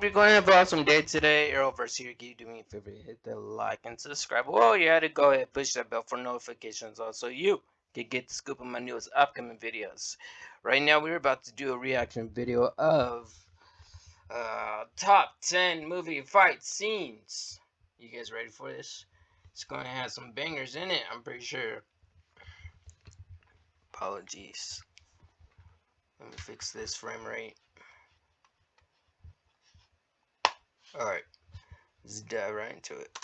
hope you're going to have an awesome day today. Arrowverse here. Can you do me a favor? Hit the like and subscribe. Well, you had to go ahead and push that bell for notifications. Also, you can get the scoop of my newest upcoming videos. Right now, we're about to do a reaction video of top 10 movie fight scenes. You guys ready for this? It's going to have some bangers in it, I'm pretty sure. Apologies. Let me fix this frame rate. Alright, let's dive right into it.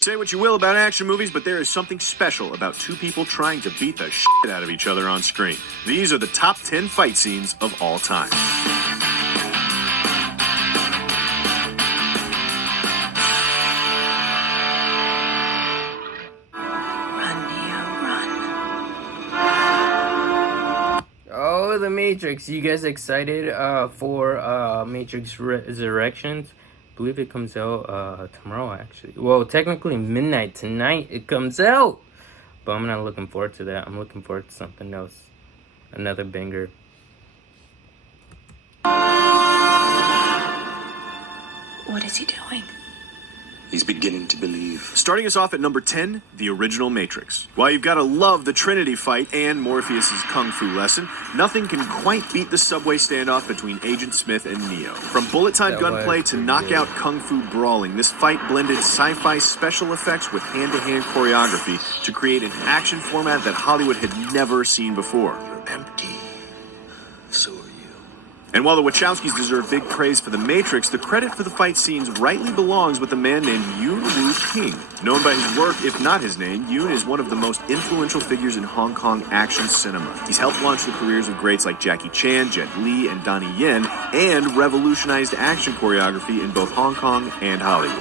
Say what you will about action movies, but there is something special about two people trying to beat the shit out of each other on screen. These are the top 10 fight scenes of all time. Oh, The Matrix. You guys excited for Matrix Resurrections? I believe it comes out tomorrow, actually. Well, technically midnight tonight it comes out. But I'm not looking forward to that. I'm looking forward to something else. Another banger. What is he doing? He's beginning to believe. Starting us off at number 10, the original Matrix. While you've got to love the Trinity fight and Morpheus' kung fu lesson, nothing can quite beat the subway standoff between Agent Smith and Neo. From bullet time gunplay to knockout kung fu brawling, this fight blended sci-fi special effects with hand-to-hand choreography to create an action format that Hollywood had never seen before. You're empty. So are you. And while the Wachowskis deserve big praise for The Matrix, the credit for the fight scenes rightly belongs with a man named Yuen Woo King. Known by his work, if not his name, Yuen is one of the most influential figures in Hong Kong action cinema. He's helped launch the careers of greats like Jackie Chan, Jet Li, and Donnie Yen, and revolutionized action choreography in both Hong Kong and Hollywood.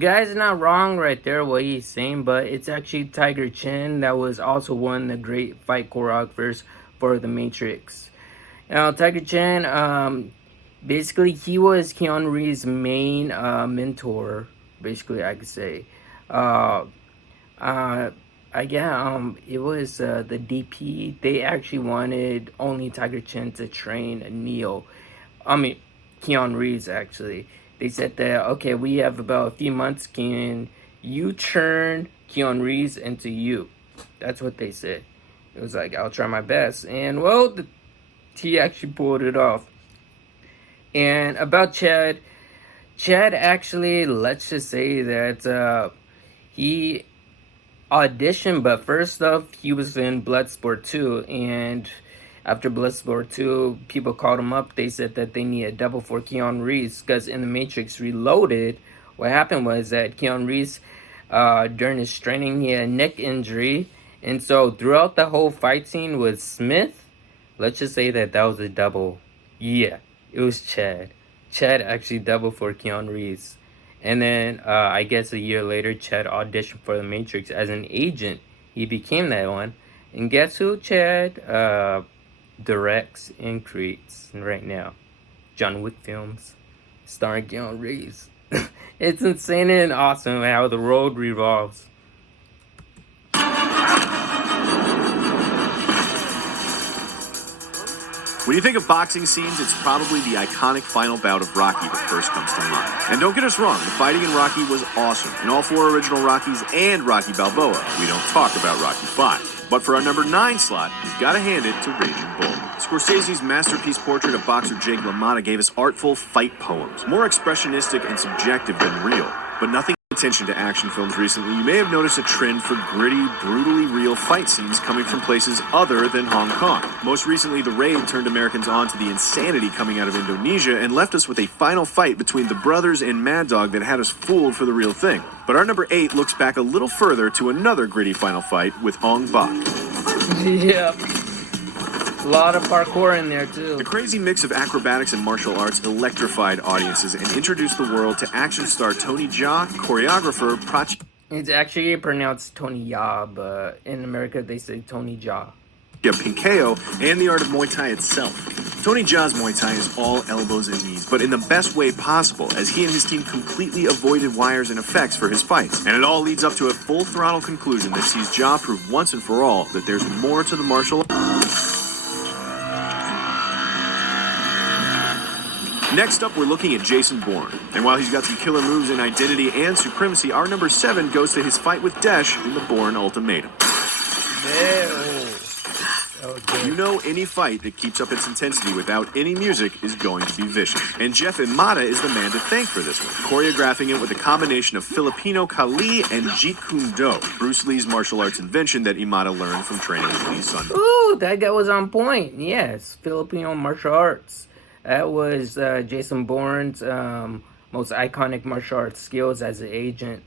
Guy's not wrong right there what he's saying, but it's actually Tiger Chen that was also one of the great fight choreographers for The Matrix. Now, Tiger Chen, basically he was Keanu Reeves' main mentor, basically I could say. It was the DP. They actually wanted only Tiger Chen to train Keanu Reeves actually. They said that, okay, we have about a few months, can you turn Keanu Reeves into you? That's what they said. It was like, I'll try my best. And, well, he actually pulled it off. And about Chad actually, let's just say that he auditioned, but first off, he was in Bloodsport 2. And after Bloodsport 2, people called him up. They said that they need a double for Keanu Reeves, because in The Matrix Reloaded, what happened was that Keanu Reeves, during his training, he had a neck injury. And so throughout the whole fight scene with Smith, let's just say that that was a double. Yeah, it was Chad. Chad actually doubled for Keanu Reeves. And then I guess a year later, Chad auditioned for The Matrix as an agent. He became that one. And guess who Chad directs and creates right now? John Wick films starring Keanu Reeves. It's insane and awesome how the road revolves. When you think of boxing scenes, it's probably the iconic final bout of Rocky that first comes to mind. And don't get us wrong, the fighting in Rocky was awesome. In all 4 original Rockies and Rocky Balboa, we don't talk about Rocky V. But for our number 9 slot, we've got to hand it to Raging Bull. Scorsese's masterpiece portrait of boxer Jake LaMotta gave us artful fight poems, more expressionistic and subjective than real, but nothing. Attention to action films recently, you may have noticed a trend for gritty, brutally real fight scenes coming from places other than Hong Kong. Most recently, The Raid turned Americans on to the insanity coming out of Indonesia and left us with a final fight between the brothers and Mad Dog that had us fooled for the real thing. But our number 8 looks back a little further to another gritty final fight with Ong Bak. Yep. A lot of parkour in there, too. The crazy mix of acrobatics and martial arts electrified audiences and introduced the world to action star Tony Jaa, choreographer Prachi. It's actually pronounced Tony Jaa, but in America they say Tony Jaa. Pinkeo, and the art of Muay Thai itself. Tony Jaa's Muay Thai is all elbows and knees, but in the best way possible, as he and his team completely avoided wires and effects for his fights. And it all leads up to a full-throttle conclusion that sees Jaa prove once and for all that there's more to the martial arts. Next up, we're looking at Jason Bourne. And while he's got some killer moves in Identity and Supremacy, our number 7 goes to his fight with Desh in the Bourne Ultimatum. Okay. You know, any fight that keeps up its intensity without any music is going to be vicious. And Jeff Imada is the man to thank for this one, choreographing it with a combination of Filipino Kali and Jeet Kune Do, Bruce Lee's martial arts invention that Imada learned from training with Lee's son. Ooh, that guy was on point. Yes, Filipino martial arts. That was Jason Bourne's most iconic martial arts skills as an agent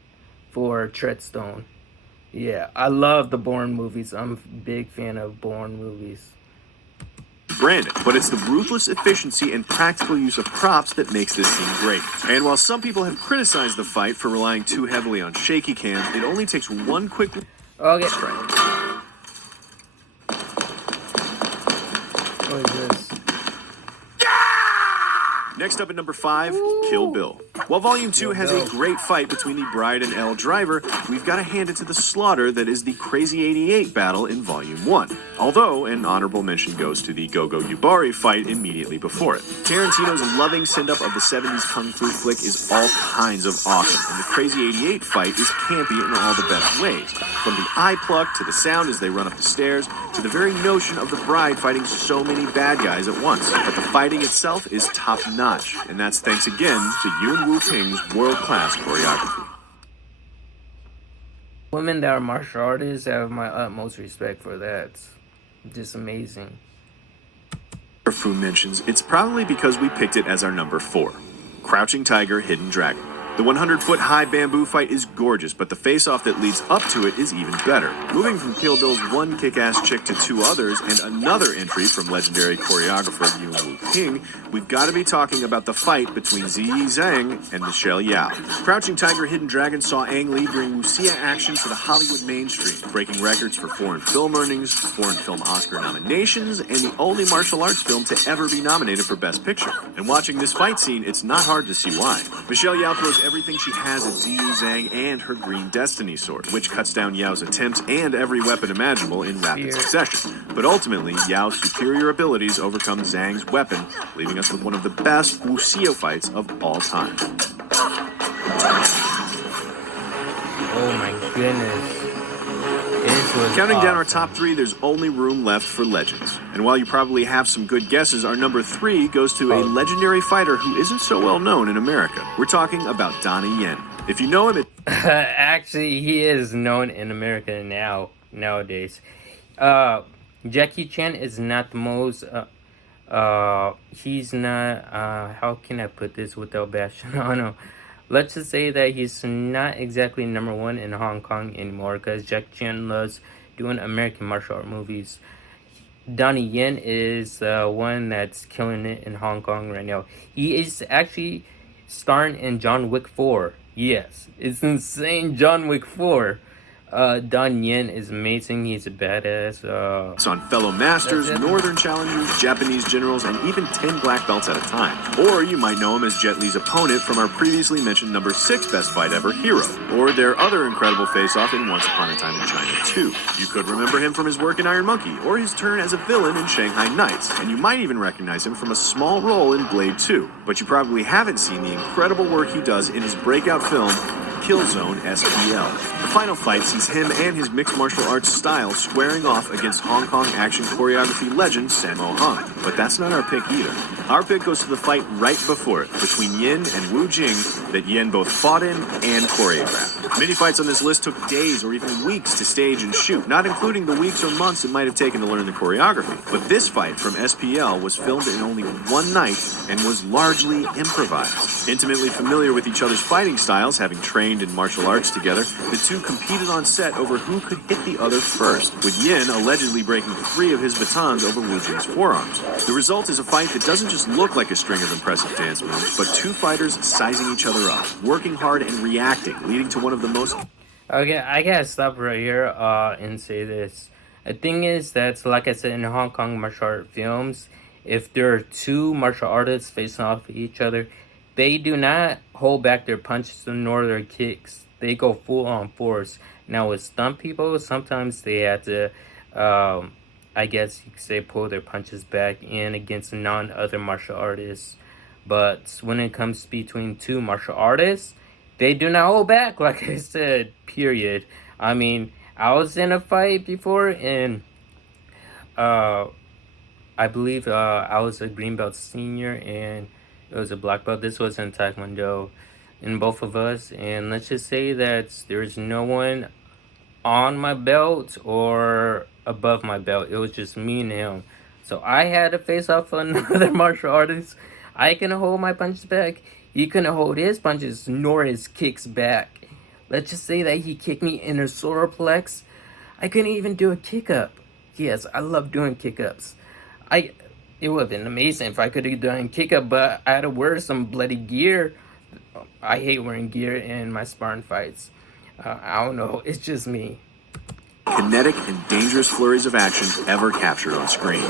for Treadstone. Yeah, I love the Bourne movies. I'm a big fan of Bourne movies. Brandon, but it's the ruthless efficiency and practical use of props that makes this scene great. And while some people have criticized the fight for relying too heavily on shaky cams, it only takes one quick Okay. strike. What is this? Next up at number 5, Kill Bill. While Volume 2 has a great fight between the Bride and Elle Driver, we've got to hand it to the slaughter that is the Crazy 88 battle in Volume 1. Although, an honorable mention goes to the Gogo Yubari fight immediately before it. Tarantino's loving send-up of the 70s kung fu flick is all kinds of awesome, and the Crazy 88 fight is campy in all the best ways. From the eye pluck, to the sound as they run up the stairs, to the very notion of the Bride fighting so many bad guys at once. But the fighting itself is top-notch, and that's thanks again to Yuen Woo-ping's world-class choreography. Women that are martial artists have my utmost respect for that. Just amazing. Fu mentions, it's probably because we picked it as our number 4. Crouching Tiger, Hidden Dragon. The 100-foot high bamboo fight is gorgeous, but the face-off that leads up to it is even better. Moving from Kill Bill's one kick-ass chick to 2 others and another entry from legendary choreographer Yuen Woo-ping, we've got to be talking about the fight between Ziyi Zhang and Michelle Yeoh. Crouching Tiger, Hidden Dragon saw Ang Lee bring wuxia action to the Hollywood mainstream, breaking records for foreign film earnings, foreign film Oscar nominations, and the only martial arts film to ever be nominated for Best Picture. And watching this fight scene, it's not hard to see why. Michelle Yeoh throws everything she has at Ziyi Zhang and her Green Destiny sword, which cuts down Yao's attempts and every weapon imaginable in rapid succession. But ultimately, Yao's superior abilities overcome Zhang's weapon, leaving us with one of the best wuxia fights of all time. Oh my goodness. This was Counting down our awesome. top 3, there's only room left for legends. And while you probably have some good guesses, our number 3 goes to a legendary fighter who isn't so well known in America. We're talking about Donnie Yen. If you know him, Actually, he is known in America nowadays. Jackie Chan is not the most. He's not. How can I put this without bashing on him? Let's just say that he's not exactly number 1 in Hong Kong anymore, because Jackie Chan loves doing American martial art movies. Donnie Yen is one that's killing it in Hong Kong right now. He is actually starring in John Wick 4. Yes, it's insane. John Wick 4. Don Yen is amazing. He's a badass. it's on fellow masters, northern challengers, Japanese generals, and even 10 black belts at a time. Or you might know him as Jet Li's opponent from our previously mentioned number 6 best fight ever, Hero. Or their other incredible face-off in Once Upon a Time in China 2. You could remember him from his work in Iron Monkey, or his turn as a villain in Shanghai Knights, and you might even recognize him from a small role in Blade 2. But you probably haven't seen the incredible work he does in his breakout film, Killzone SPL. The final fight sees him and his mixed martial arts style squaring off against Hong Kong action choreography legend Sammo Hung. But that's not our pick either. Our pick goes to the fight right before it, between Yin and Wu Jing, that Yen both fought in and choreographed. Many fights on this list took days or even weeks to stage and shoot, not including the weeks or months it might have taken to learn the choreography. But this fight from SPL was filmed in only one night and was largely improvised. Intimately familiar with each other's fighting styles, having trained in martial arts together, the two competed on set over who could hit the other first, with Yin allegedly breaking 3 of his batons over Wu Jing's forearms. The result is a fight that doesn't just look like a string of impressive dance moves, but 2 fighters sizing each other up, working hard and reacting, leading to one of the most... Okay, I gotta stop right here and say this. The thing is that, like I said, in Hong Kong martial art films, if there are 2 martial artists facing off each other, they do not hold back their punches nor their kicks. They go full on force. Now with stunt people, sometimes they have to, I guess you could say, pull their punches back in against non-other martial artists. But when it comes between two martial artists, they do not hold back, like I said, period. I mean, I was in a fight before, and uh, I believe I was a green belt senior, and it was a black belt. This was in Taekwondo, in both of us. And let's just say that there's no one on my belt or above my belt. It was just me and him. So I had to face off another martial artist. I couldn't hold my punches back. He couldn't hold his punches nor his kicks back. Let's just say that he kicked me in a solar plex. I couldn't even do a kick up. Yes, I love doing kick ups. It would have been amazing if I could have done kick up, but I had to wear some bloody gear. I hate wearing gear in my sparring fights. I don't know. It's just me. Kinetic and dangerous flurries of action ever captured on screen.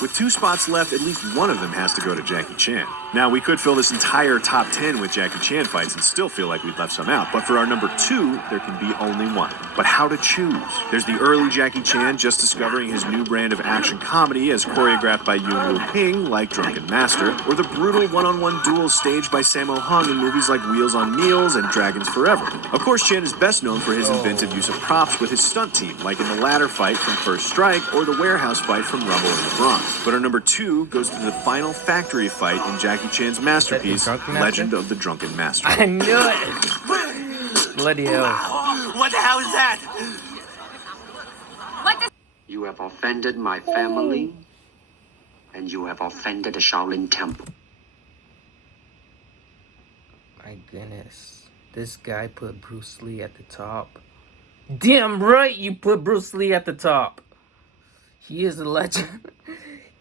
With 2 spots left, at least one of them has to go to Jackie Chan. Now, we could fill this entire top 10 with Jackie Chan fights and still feel like we've left some out, but for our number 2, there can be only one. But how to choose? There's the early Jackie Chan just discovering his new brand of action comedy as choreographed by Yuen Woo-ping, like Drunken Master, or the brutal one-on-one duels staged by Sammo Hung in movies like Wheels on Meals and Dragons Forever. Of course, Chan is best known for his inventive use of props with his stunt team, like in the ladder fight from First Strike or the warehouse fight from Rumble in the Bronx. But our number 2 goes to the final factory fight in Jackie Chan's masterpiece, Legend of the Drunken Master. I knew it! Bloody hell. What the hell is that? You have offended my family, and you have offended the Shaolin Temple. My goodness. This guy put Bruce Lee at the top. Damn right you put Bruce Lee at the top. He is a legend.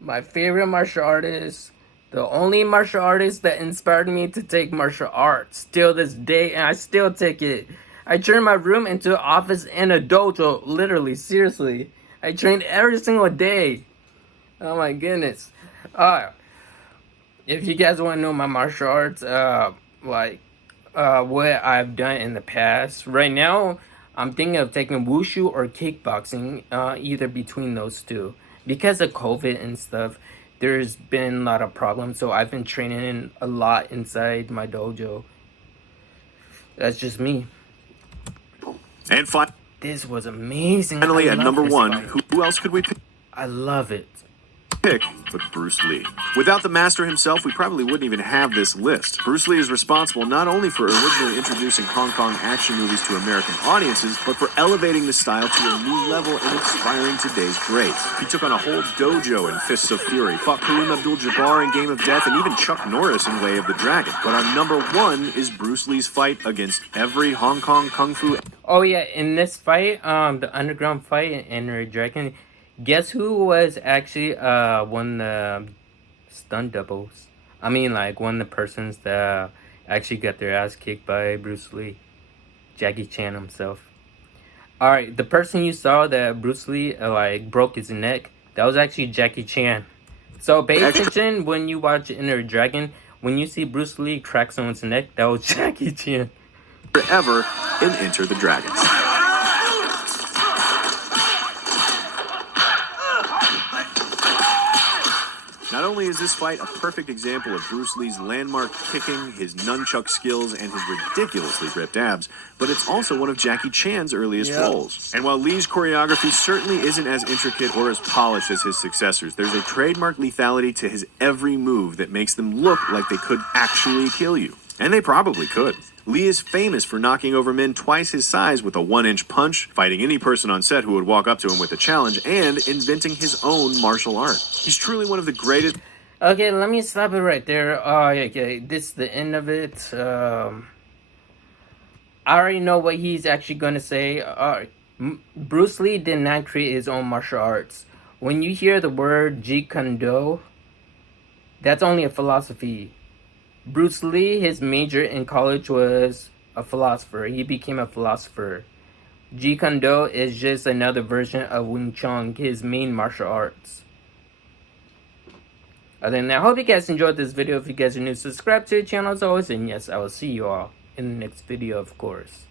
My favorite martial artist. The only martial artist that inspired me to take martial arts. Still this day, and I still take it. I turned my room into an office and a dojo. Literally, seriously. I trained every single day. Oh my goodness. If you guys want to know my martial arts, what I've done in the past. Right now, I'm thinking of taking wushu or kickboxing, either between those two. Because of COVID and stuff, there's been a lot of problems, so I've been training a lot inside my dojo. That's just me. And This was amazing. finally, I at love number this 1, fight. who else could we I love it. pick but Bruce Lee? Without the master himself, we probably wouldn't even have this list. Bruce Lee is responsible not only for originally introducing Hong Kong action movies to American audiences, but for elevating the style to a new level and inspiring today's greats. He took on a whole dojo in Fists of Fury, fought Kareem Abdul-Jabbar in Game of Death, and even Chuck Norris in Way of the Dragon. But our number 1 is Bruce Lee's fight against every Hong Kong kung fu. Oh yeah, in this fight, the underground fight in Enter the Dragon, guess who was actually one of the stunt doubles? I mean, like one of the persons that actually got their ass kicked by Bruce Lee. Jackie Chan himself. Alright, the person you saw that Bruce Lee like broke his neck, that was actually Jackie Chan. So pay attention when you watch Enter the Dragon. When you see Bruce Lee crack someone's neck, that was Jackie Chan. Ever in Enter the Dragons. Not only is this fight a perfect example of Bruce Lee's landmark kicking, his nunchuck skills, and his ridiculously ripped abs, but it's also one of Jackie Chan's earliest roles. And while Lee's choreography certainly isn't as intricate or as polished as his successors, there's a trademark lethality to his every move that makes them look like they could actually kill you. And they probably could. Lee is famous for knocking over men twice his size with a 1-inch punch, fighting any person on set who would walk up to him with a challenge, and inventing his own martial art. He's truly one of the greatest. Okay, let me stop it right there. Okay, this is the end of it. I already know what he's actually going to say. Bruce Lee did not create his own martial arts. When you hear the word Jeet Kune Do, that's only a philosophy. Bruce Lee, his major in college was a philosopher. He became a philosopher. Jeet Kune Do is just another version of Wing Chun, his main martial arts. Other than that, I hope you guys enjoyed this video. If you guys are new, subscribe to the channel as always. And yes, I will see you all in the next video, of course.